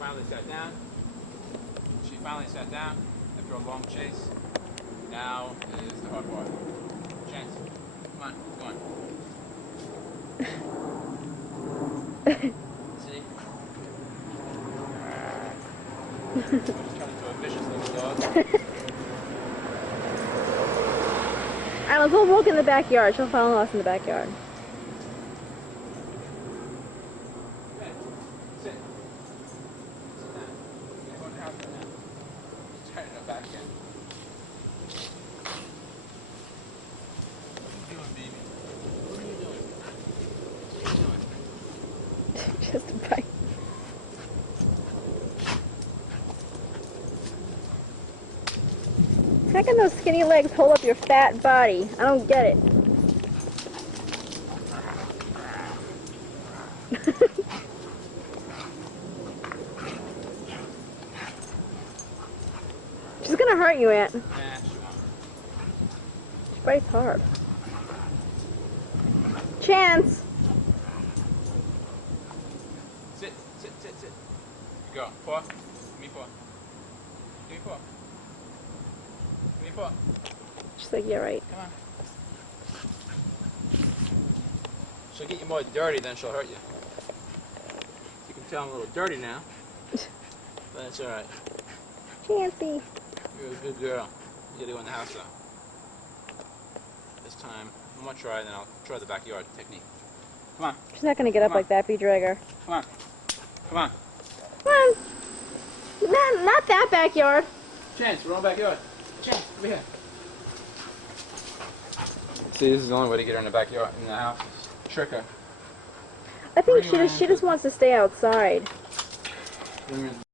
finally sat down. She finally sat down after a long chase. Now is the hard part. Chance. Come on, go on. See? She's turned into a vicious little dog. Alright, let's go walk in the backyard. She'll follow us in the backyard. Sit. Sit. Sit down. You're going to the house right now. She's turning her back in. What are you doing, baby? What are you doing? What are you doing? Just a bite. How can those skinny legs hold up your fat body? I don't get it. She's gonna hurt you, Aunt. Nah, she won't. She bites hard. Chance! Sit, sit, sit, sit. Go. Paw. Give me paw. Give me paw. Give me paw. She's like, yeah, right. Come on. She'll get you more dirty than she'll hurt you. You can tell I'm a little dirty now. But that's alright. Chancey. You're a good girl. You gotta go in the house though. This time, I'm gonna try and then I'll try the backyard technique. Come on. She's not gonna get up like that if you drag her. Come on. Come on. Come on. Not that backyard. Chance, we're on backyard. Chance, over here. See, this is the only way to get her in the backyard, in the house. Trick her. I think she just wants to stay outside.